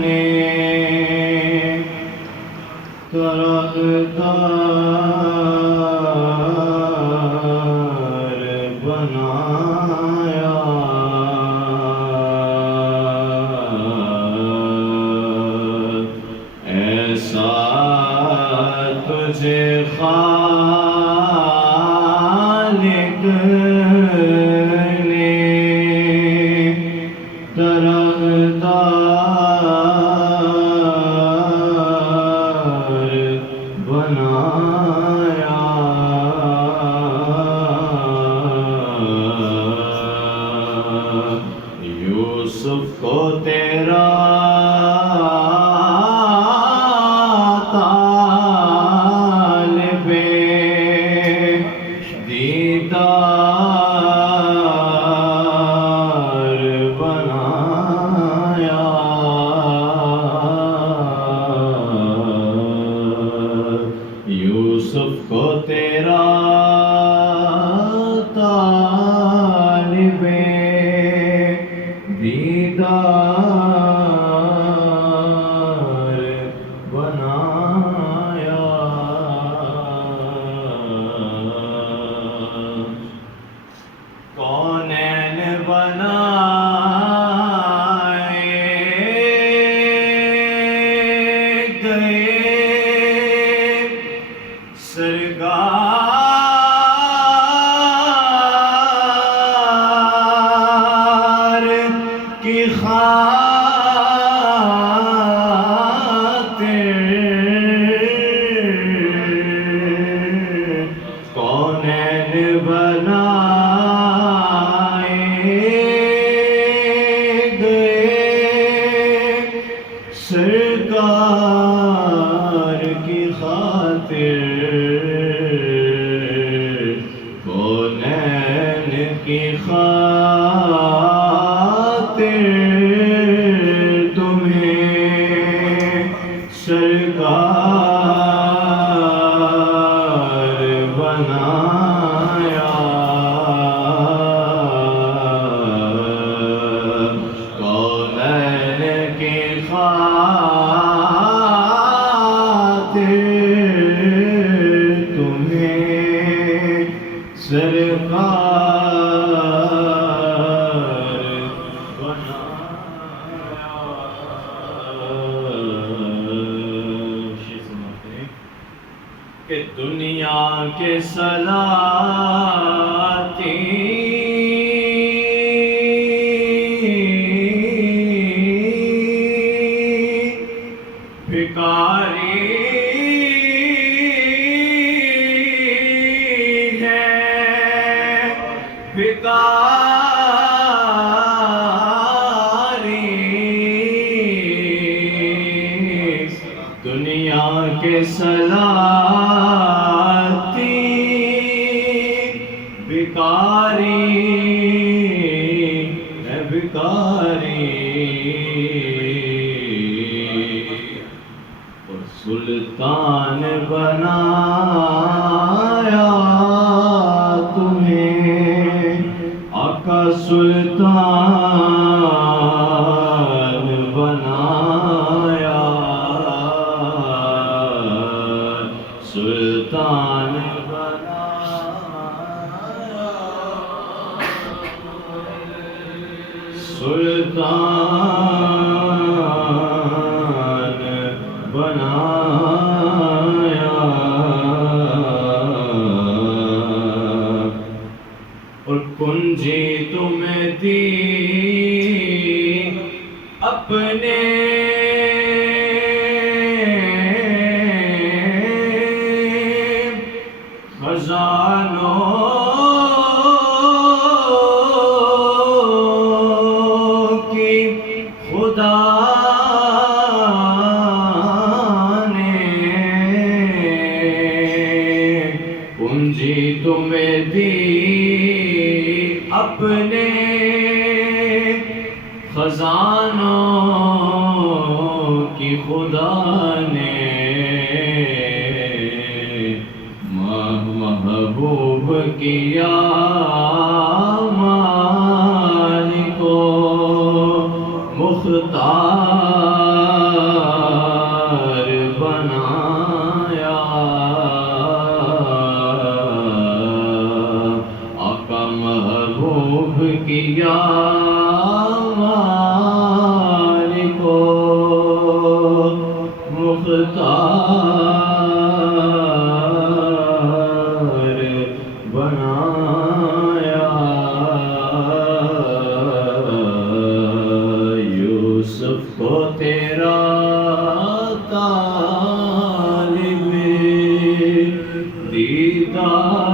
نے ترغدار بنایا، ایسا تجھے خالق نے ترغدار بنایا، یوسف کو تیرا طالب دیدار بنایا، یوسف کو تیرا طالب دیدار بنایا، کونین بنائے گئے سرکار کی خاطر، کونین بنائے گئے سرکار کی خاطر، کونین کی خاطر تمہیں سرکار بنایا، کونین کی خاطر تمہیں سرکار بنایا، کہ دنیا کے سلاطین بھکاری ہے، بھکاری دنیا کے سلاطین بھکاری ہے، بھکاری اور سلطان بنایا تمہیں، آقا سلطان بنایا، سلطان بنایا، سلطان بنایا، اور کنجی تمہیں دی اپنے خزانوں کی خدا نے، کنجی تمہیں دی اپنے خزانوں کی خدا نے، محبوب کیا مالکو مختار بنایا آقا محبوب کیا کو مختار بنایا یوسف کو تیرا طالب دیدار